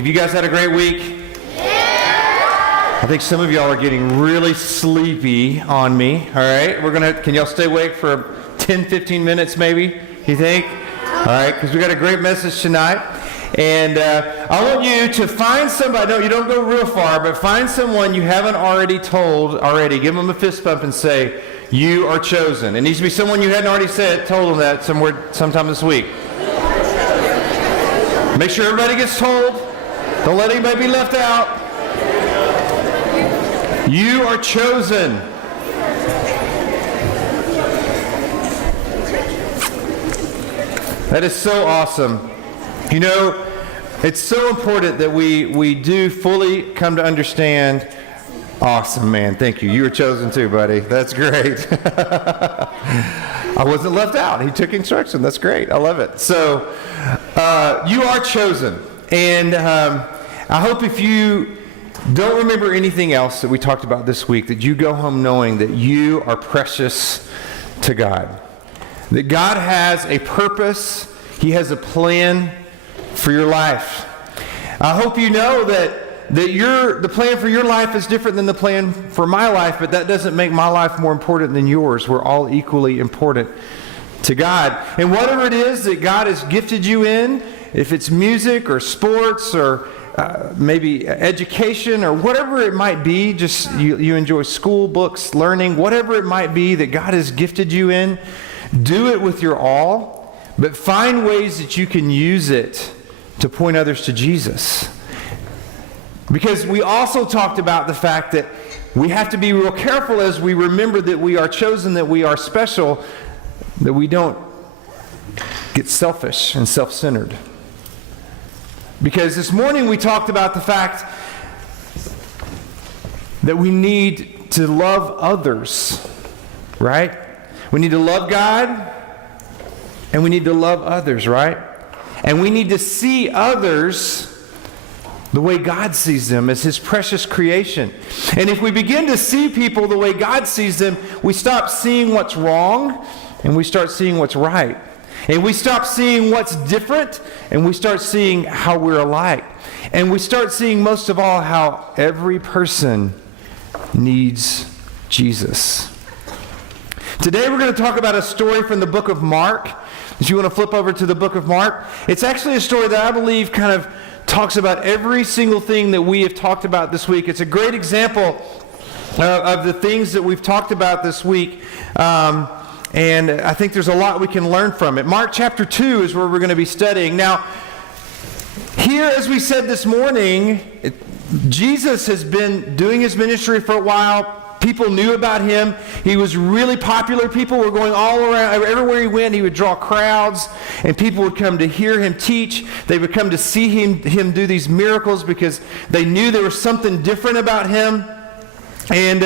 Have you guys had a great week? I think some of y'all are getting really sleepy on me. All right, can y'all stay awake for 10, 15 minutes maybe, you think? All right, because we got a great message tonight. And I want you to find somebody, no, you don't go real far, but find someone you haven't already told already. Give them a fist bump and say, you are chosen. It needs to be someone you hadn't already told them that sometime this week. Make sure everybody gets told. Don't let anybody be left out. You are chosen. That is so awesome. You know, it's so important that we do fully come to understand. Awesome, man. Thank you. You were chosen too, buddy. That's great. I wasn't left out. He took instruction. That's great. I love it. So, you are chosen. And I hope if you don't remember anything else that we talked about this week, that you go home knowing that you are precious to God. That God has a purpose. He has a plan for your life. I hope you know that the plan for your life is different than the plan for my life, but that doesn't make my life more important than yours. We're all equally important to God. And whatever it is that God has gifted you in, if it's music or sports or maybe education or whatever it might be, just you enjoy school, books, learning, whatever it might be that God has gifted you in, do it with your all, but find ways that you can use it to point others to Jesus. Because we also talked about the fact that we have to be real careful as we remember that we are chosen, that we are special, that we don't get selfish and self-centered. Because this morning we talked about the fact that we need to love others, right? We need to love God, and we need to love others, right? And we need to see others the way God sees them, as His precious creation. And if we begin to see people the way God sees them, we stop seeing what's wrong, and we start seeing what's right. And we stop seeing what's different, and we start seeing how we're alike. And we start seeing, most of all, how every person needs Jesus. Today we're going to talk about a story from the book of Mark. If you want to flip over to the book of Mark, it's actually a story that I believe kind of talks about every single thing that we have talked about this week. It's a great example of the things that we've talked about this week. And I think there's a lot we can learn from it. Mark chapter 2 is where we're going to be studying. Now, here, as we said this morning, Jesus has been doing His ministry for a while. People knew about Him. He was really popular. People were going all around. Everywhere He went, He would draw crowds, and people would come to hear Him teach. They would come to see Him do these miracles because they knew there was something different about Him, and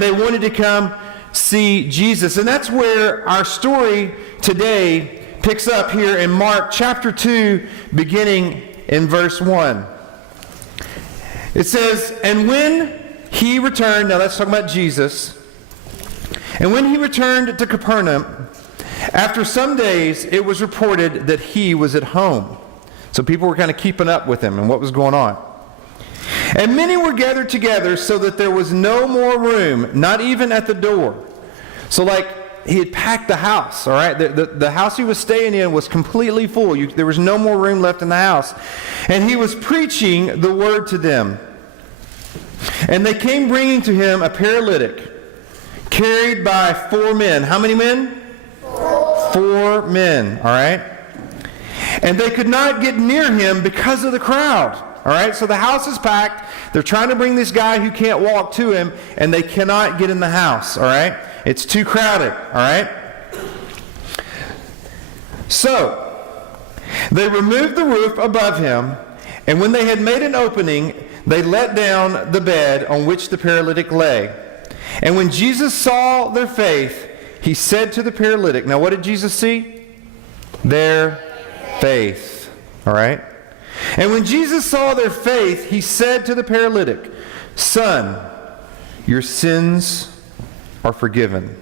they wanted to come see Jesus. And that's where our story today picks up here in Mark chapter 2, beginning in verse 1. It says, "And when He returned," now let's talk about Jesus. "And when He returned to Capernaum, after some days, it was reported that He was at home." So people were kind of keeping up with Him and what was going on. "And many were gathered together so that there was no more room, not even at the door." So like He had packed the house, all right? The house He was staying in was completely full. There was no more room left in the house. "And He was preaching the word to them. And they came bringing to Him a paralytic, carried by 4 men." How many men? 4 men, all right? "And they could not get near Him because of the crowd." All right, so the house is packed. They're trying to bring this guy who can't walk to Him, and they cannot get in the house, all right? It's too crowded, all right? "So they removed the roof above Him, and when they had made an opening, they let down the bed on which the paralytic lay. And when Jesus saw their faith, He said to the paralytic," now what did Jesus see? Their faith, all right? "And when Jesus saw their faith, He said to the paralytic, 'Son, your sins are forgiven.'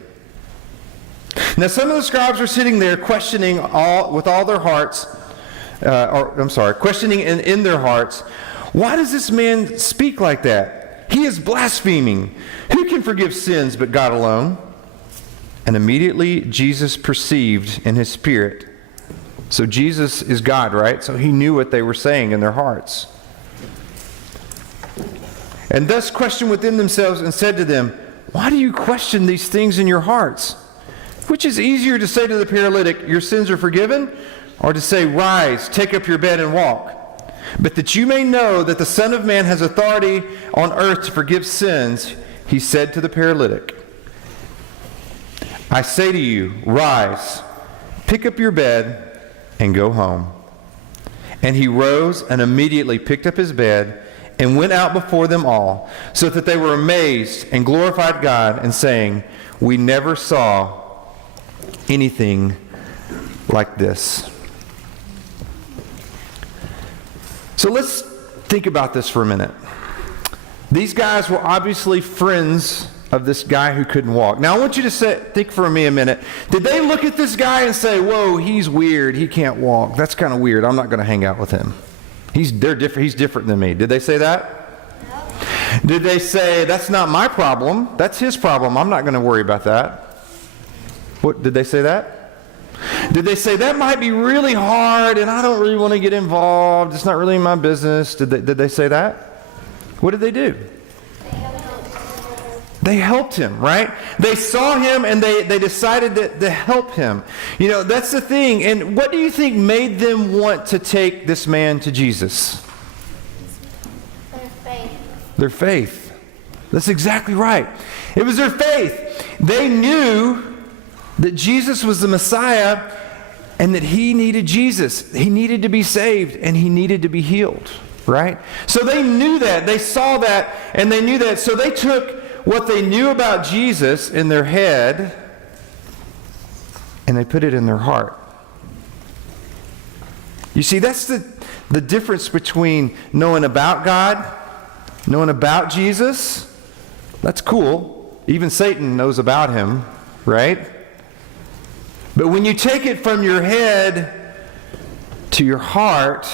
Now some of the scribes were sitting there questioning with all their hearts questioning in their hearts, why does this man speak like that? He is blaspheming. Who can forgive sins but God alone? And immediately Jesus perceived in his spirit. So Jesus is God, right? So he knew what they were saying in their hearts. And thus questioned within themselves and said to them, why do you question these things in your hearts? Which is easier to say to the paralytic, your sins are forgiven, or to say, rise, take up your bed and walk? But that you may know that the Son of Man has authority on earth to forgive sins, he said to the paralytic, I say to you, rise, pick up your bed, and go home. And he rose and immediately picked up his bed and went out before them all, so that they were amazed and glorified God, and saying, we never saw anything like this. So let's think about this for a minute. These guys were obviously friends of this guy who couldn't walk. Now I want you to think for me a minute. Did they look at this guy and say, whoa, he's weird, he can't walk, that's kind of weird, I'm not going to hang out with him. He's different than me. Did they say that? No. Did they say, that's not my problem, that's his problem, I'm not going to worry about that? What did they say that? Did they say, that might be really hard and I don't really want to get involved, it's not really my business? Did they say that? What did they do? They helped him, right? They saw him and they decided to help him. You know, that's the thing. And what do you think made them want to take this man to Jesus? Their faith. Their faith. That's exactly right. It was their faith. They knew that Jesus was the Messiah and that he needed Jesus. He needed to be saved and he needed to be healed, right? So they knew that. They saw that and they knew that. So they took what they knew about Jesus in their head and they put it in their heart. You see, that's the difference between knowing about God, knowing about Jesus. That's cool. Even Satan knows about him, right? But when you take it from your head to your heart,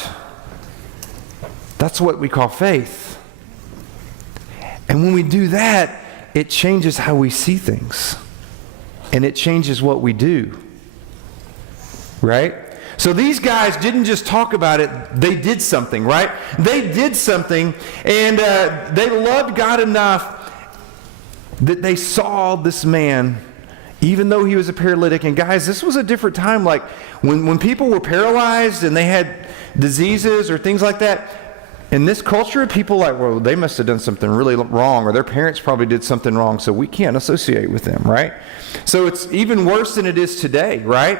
that's what we call faith. And when we do that, it changes how we see things. And it changes what we do. Right? So these guys didn't just talk about it, they did something, right? They did something, and they loved God enough that they saw this man, even though he was a paralytic. And guys, this was a different time. Like when people were paralyzed and they had diseases or things like that, in this culture, people like, well, they must have done something really wrong, or their parents probably did something wrong, so we can't associate with them, right? So it's even worse than it is today, right?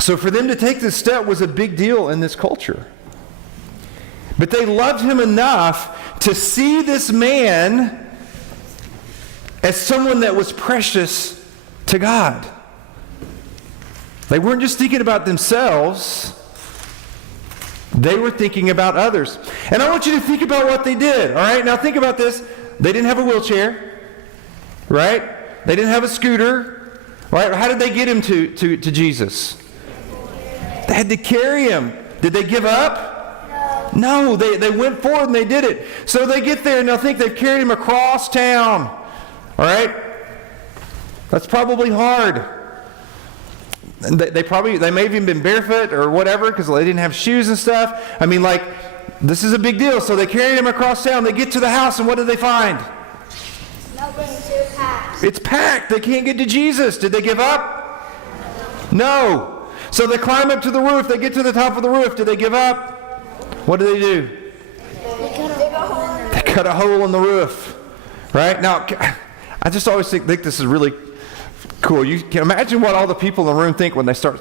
So for them to take this step was a big deal in this culture. But they loved him enough to see this man as someone that was precious to God. They weren't just thinking about themselves. They were thinking about others. And I want you to think about what they did, all right? Now think about this. They didn't have a wheelchair, right? They didn't have a scooter, right? How did they get him to Jesus? They had to carry him. Did they give up? No, they went forward and they did it. So they get there and they'll think they've carried him across town, all right? That's probably hard. They may have even been barefoot or whatever because they didn't have shoes and stuff. I mean, like, this is a big deal. So they carried him across town. They get to the house, and what do they find? Nothing's too packed. It's packed. They can't get to Jesus. Did they give up? No. So they climb up to the roof. They get to the top of the roof. Did they give up? What do? They cut a hole in the roof. Right? Now, I just always think this is really cool. You can imagine what all the people in the room think when they start.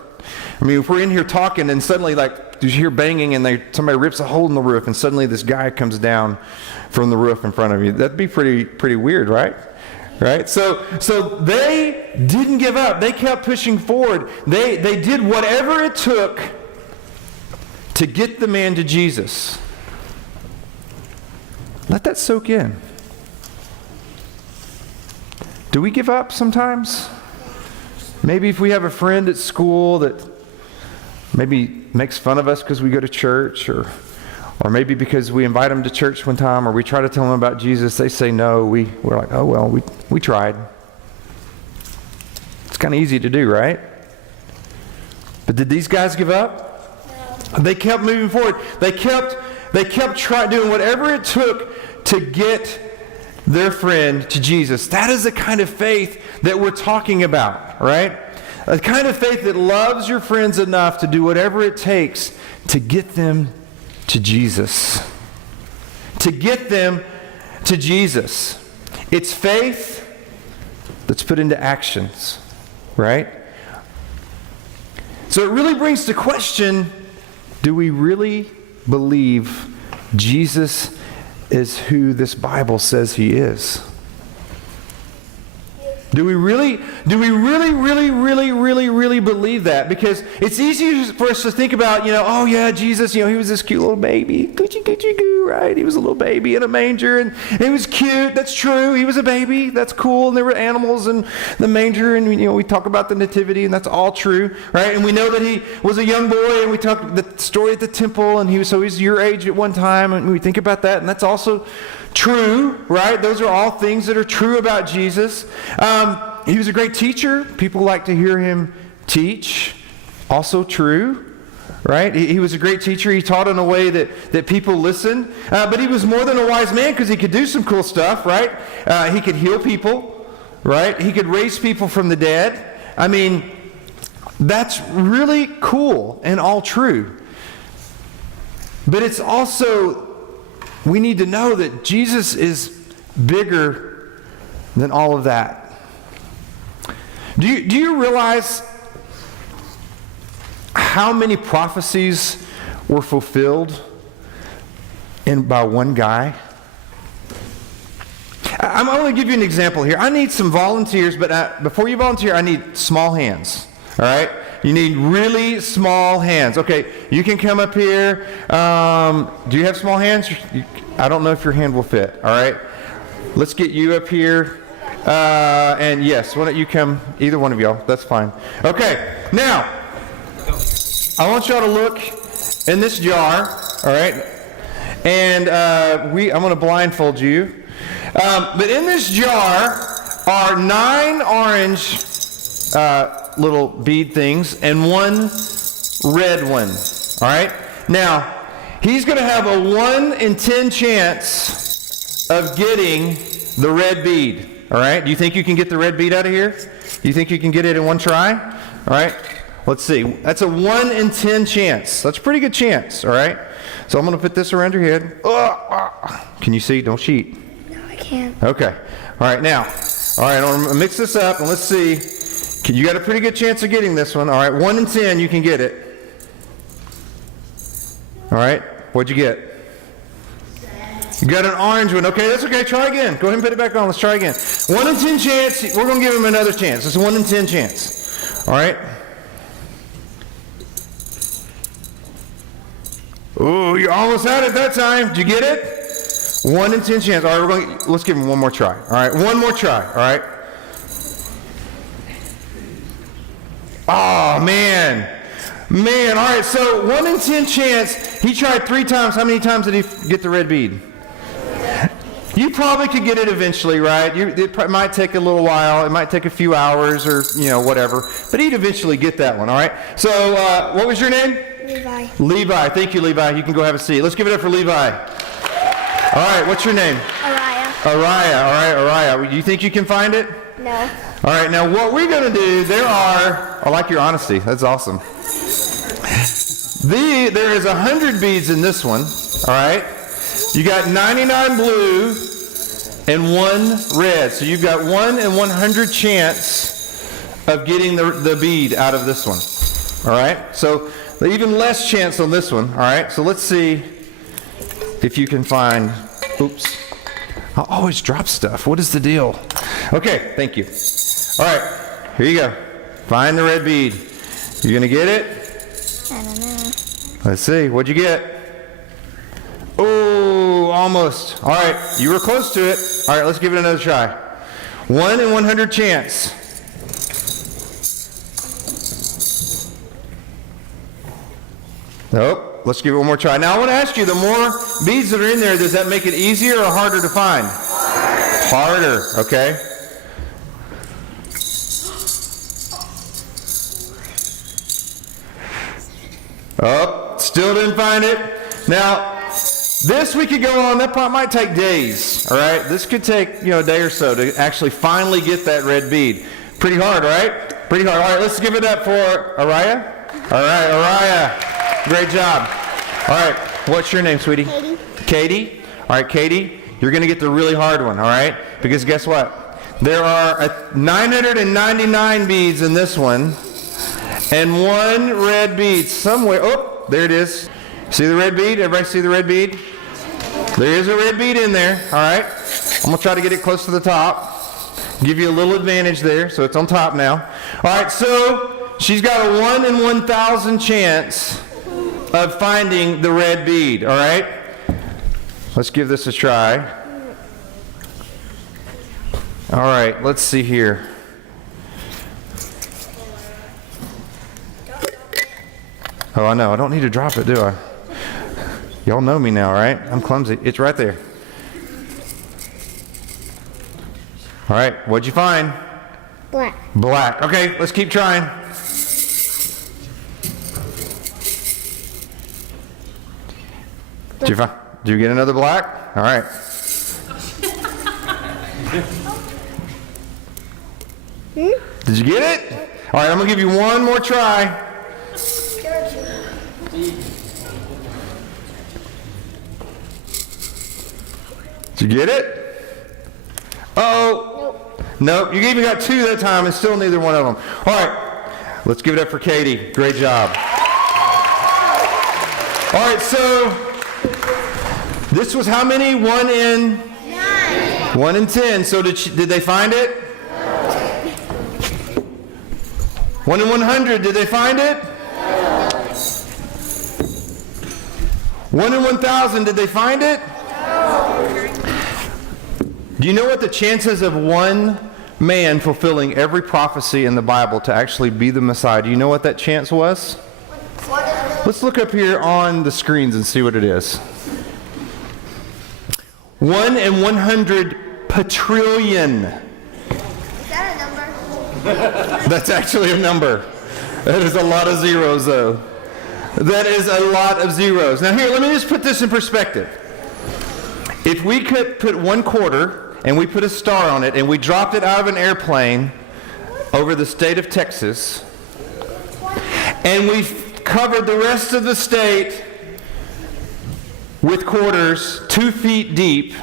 I mean, if we're in here talking and suddenly, like, you hear banging and somebody rips a hole in the roof and suddenly this guy comes down from the roof in front of you. That'd be pretty weird, right? Right? So they didn't give up. They kept pushing forward. They did whatever it took to get the man to Jesus. Let that soak in. Do we give up sometimes? Maybe if we have a friend at school that maybe makes fun of us because we go to church, or maybe because we invite them to church one time, or we try to tell them about Jesus, they say no. We're like, oh, well, we tried. It's kind of easy to do, right? But did these guys give up? No. They kept moving forward. They kept doing whatever it took to get their friend to Jesus. That is the kind of faith that we're talking about, right? A kind of faith that loves your friends enough to do whatever it takes to get them to Jesus. To get them to Jesus. It's faith that's put into actions, right? So it really brings to question, do we really believe Jesus is who this Bible says he is? Do we really believe that? Because it's easy for us to think about, oh yeah, Jesus, he was this cute little baby. Coochie coochie goo, right? He was a little baby in a manger, and he was cute. That's true. He was a baby. That's cool. And there were animals in the manger, and we talk about the nativity, and that's all true, right? And we know that he was a young boy, and we talk the story at the temple, and he was your age at one time, and we think about that, and that's also true, right? Those are all things that are true about Jesus. He was a great teacher. People like to hear him teach. Also true, right? He was a great teacher. He taught in a way that people listened. But he was more than a wise man because he could do some cool stuff, right? He could heal people, right? He could raise people from the dead. I mean, that's really cool and all true. But it's also, we need to know that Jesus is bigger than all of that. Do you realize how many prophecies were fulfilled by one guy? I'm going to give you an example here. I need some volunteers, but before you volunteer, I need small hands. All right? You need really small hands. Okay, you can come up here. Do you have small hands? I don't know if your hand will fit. All right? Let's get you up here. And yes, why don't you come, either one of y'all. That's fine. Okay, now, I want y'all to look in this jar. All right? And I'm going to blindfold you. But in this jar are 9 orange little bead things and 1 red one. All right? Now, he's going to have a 1 in 10 chance of getting the red bead. All right? Do you think you can get the red bead out of here? Do you think you can get it in one try? All right? Let's see. That's a 1 in 10 chance. That's a pretty good chance. All right? So I'm going to put this around your head. Can you see? Don't cheat. No, I can't. Okay. All right. Now. All right. I'm going to mix this up and let's see. You got a pretty good chance of getting this one. All right. 1 in 10, you can get it. All right. What'd you get? You got an orange one. Okay, that's okay. Try again. Go ahead and put it back on. Let's try again. 1 in 10 chance. We're going to give him another chance. It's a 1 in 10 chance. All right. Oh, you almost had it that time. Did you get it? 1 in 10 chance. All right, let's give him one more try. All right, one more try. All right. Oh, man. Man, all right, so 1 in 10 chance. He tried 3 times. How many times did he get the red bead? You probably could get it eventually, right? It might take a little while. It might take a few hours or, whatever. But he'd eventually get that one, all right? So what was your name? Levi. Levi. Thank you, Levi. You can go have a seat. Let's give it up for Levi. All right, what's your name? Araya. Araya. All right, Araya. You think you can find it? No. All right, now what we're going to do, I like your honesty. That's awesome. There is 100 beads in this one, all right? You got 99 blue and 1 red. So you've got 1 in 100 chance of getting the bead out of this one, all right? So even less chance on this one, all right? So let's see if you can find, oops. I always drop stuff. What is the deal? Okay, thank you. All right, here you go. Find the red bead. You gonna get it? I don't know. Let's see. What'd you get? Oh, almost. All right, you were close to it. All right, let's give it another try. 1 in 100 chance. Nope. Let's give it one more try. Now I want to ask you, the more beads that are in there, does that make it easier or harder to find? Harder, okay. Oh, still didn't find it. Now, this we could go on, that part might take days, all right? This could take, a day or so to actually finally get that red bead. Pretty hard, right? Pretty hard. All right, let's give it up for Araya. All right, Araya, great job. All right, what's your name, sweetie? Katie. Katie? All right, Katie, you're going to get the really hard one, all right? Because guess what? There are 999 beads in this one, and one red bead somewhere. Oh, there it is. See the red bead? Everybody see the red bead? There is a red bead in there, all right? I'm going to try to get it close to the top. Give you a little advantage there, so it's on top now. All right, so she's got a 1 in 1,000 chance of finding the red bead, all right? Let's give this a try. All right, let's see here. Oh, I know. I don't need to drop it, do I? Y'all know me now, right? I'm clumsy. It's right there. All right, what'd you find? Black. Black. Okay, let's keep trying. Did you get another black? All right. Did you get it? All right, I'm going to give you one more try. Did you get it? Uh-oh. Nope. You even got 2 that time and still neither one of them. All right. Let's give it up for Katie. Great job. All right, so this was how many? 1 in? 9. 1 in 10. So did they find it? 1 in 100. Did they find it? 1 in 1,000. Did they find it? Do you know what the chances of one man fulfilling every prophecy in the Bible to actually be the Messiah? Do you know what that chance was? Let's look up here on the screens and see what it is. 1 in 100 quadrillion. Is that a number? That's actually a number. That is a lot of zeros, though. That is a lot of zeros. Now here, let me just put this in perspective. If we could put 1 quarter and we put a star on it and we dropped it out of an airplane over the state of Texas, and we covered the rest of the state with quarters 2 feet deep,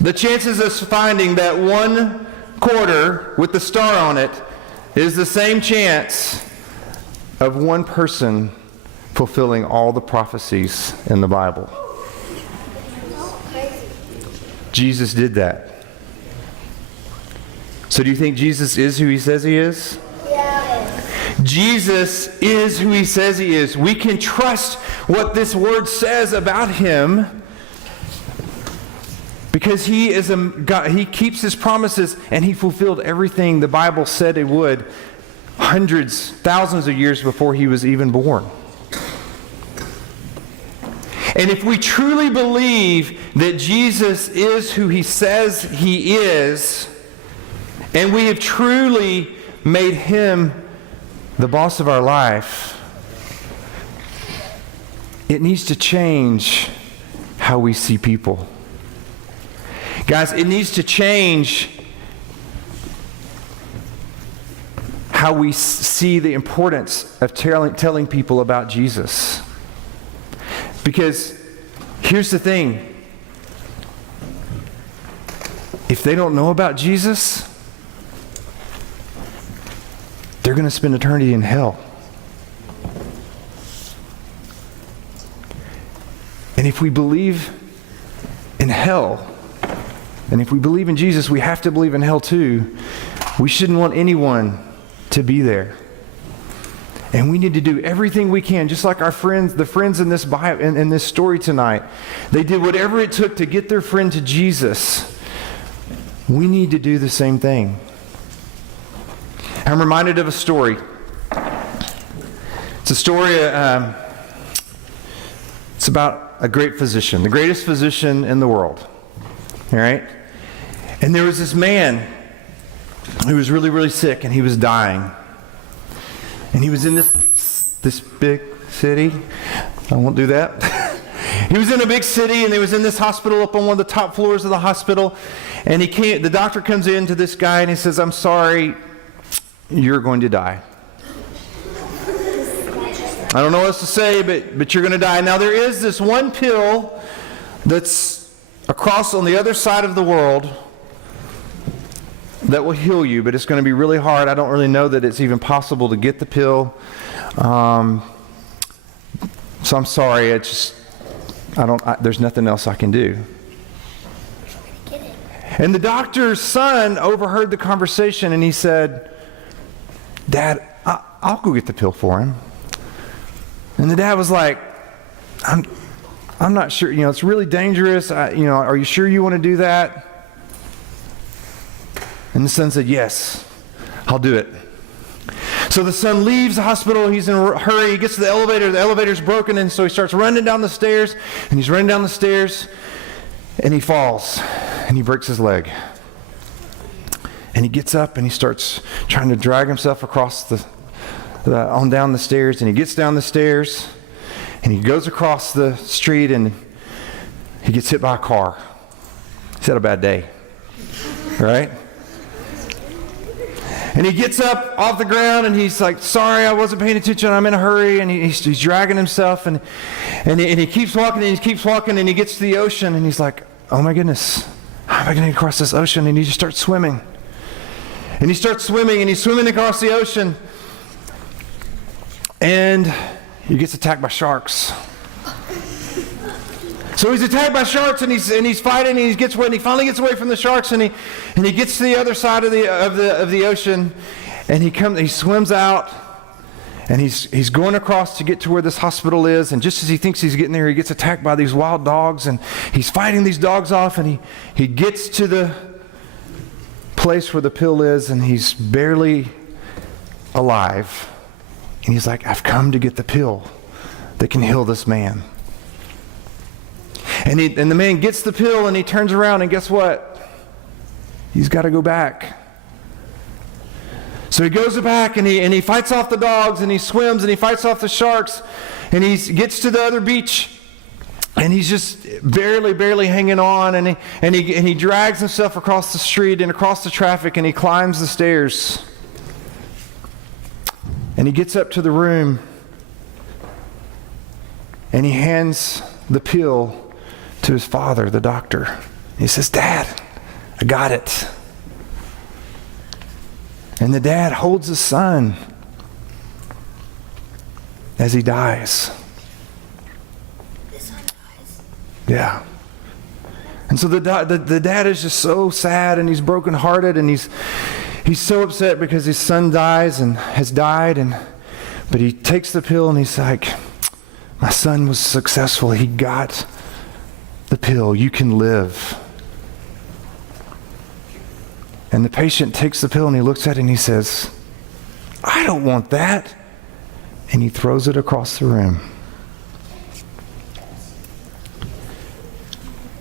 the chances of finding that 1 quarter with the star on it is the same chance of one person fulfilling all the prophecies in the Bible. Jesus did that. So do you think Jesus is who he says he is? Yes. Jesus is who he says he is. We can trust what this word says about him because he is a God. He keeps his promises and he fulfilled everything the Bible said it would hundreds, thousands of years before he was even born. And if we truly believe that Jesus is who he says he is, and we have truly made him the boss of our life, it needs to change how we see people. Guys, it needs to change how we see the importance of telling people about Jesus. Because here's the thing. If they don't know about Jesus, they're going to spend eternity in hell. And if we believe in hell, and if we believe in Jesus, we have to believe in hell too. We shouldn't want anyone to be there. And we need to do everything we can, just like our friends, the friends in this Bible, in this story tonight. They did whatever it took to get their friend to Jesus. We need to do the same thing. I'm reminded of a story. It's a story, it's about a great physician, the greatest physician in the world. All right? And there was this man who was really, really sick, and he was dying. And he was in this big city. I won't do that. He was in a big city, and he was in this hospital up on one of the top floors of the hospital. And the doctor comes in to this guy, and he says, "I'm sorry, you're going to die. I don't know what else to say, but you're going to die." Now, there is this one pill that's across on the other side of the world that will heal you, but it's going to be really hard. I don't really know that it's even possible to get the pill. So I'm sorry. There's nothing else I can do. And the doctor's son overheard the conversation, and he said, "Dad, I'll go get the pill for him." And the dad was like, I'm not sure. It's really dangerous. Are you sure you want to do that?" And the son said, "Yes, I'll do it." So the son leaves the hospital. He's in a hurry. He gets to the elevator. The elevator's broken, and so he starts running down the stairs. And he's running down the stairs, and he falls, and he breaks his leg. And he gets up, and he starts trying to drag himself across on down the stairs. And he gets down the stairs, and he goes across the street, and he gets hit by a car. He's had a bad day, right? And he gets up off the ground, and he's like, "Sorry, I wasn't paying attention. I'm in a hurry." And he's dragging himself, and he keeps walking, and he keeps walking, and he gets to the ocean, and he's like, "Oh my goodness, how am I going to cross this ocean?" And he just starts swimming. And he starts swimming, and he's swimming across the ocean, and he gets attacked by sharks. So he's attacked by sharks, and he's fighting, and he finally gets away from the sharks, and he gets to the other side of the ocean, and he swims out, and he's going across to get to where this hospital is. And just as he thinks he's getting there, he gets attacked by these wild dogs, and he's fighting these dogs off, and he gets to the place where the pill is, and he's barely alive. And he's like, "I've come to get the pill that can heal this man." And the man gets the pill, and he turns around, and guess what? He's got to go back. So he goes back, and he fights off the dogs, and he swims, and he fights off the sharks, and he gets to the other beach, and he's just barely hanging on, and he drags himself across the street and across the traffic, and he climbs the stairs. And he gets up to the room, and he hands the pill to his father, the doctor. He says, "Dad, I got it." And the dad holds his son as he dies. The son dies. Yeah. And so the dad is just so sad, and he's brokenhearted, and he's so upset because his son dies and has died. But he takes the pill, and he's like, "My son was successful. He got the pill. You can live." And the patient takes the pill, and he looks at it, and he says, "I don't want that." And he throws it across the room.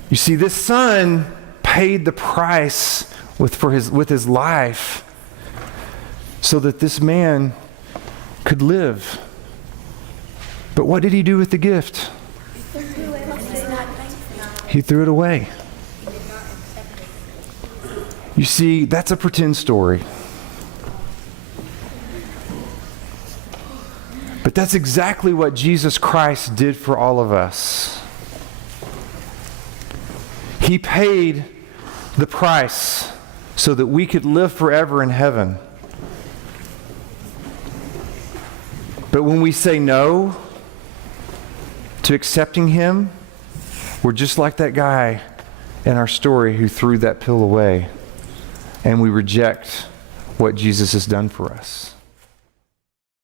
You see, this son paid the price with his life so that this man could live. But what did he do with the gift? He threw it away. You see, that's a pretend story. But that's exactly what Jesus Christ did for all of us. He paid the price so that we could live forever in heaven. But when we say no to accepting Him, we're just like that guy in our story who threw that pill away, and we reject what Jesus has done for us.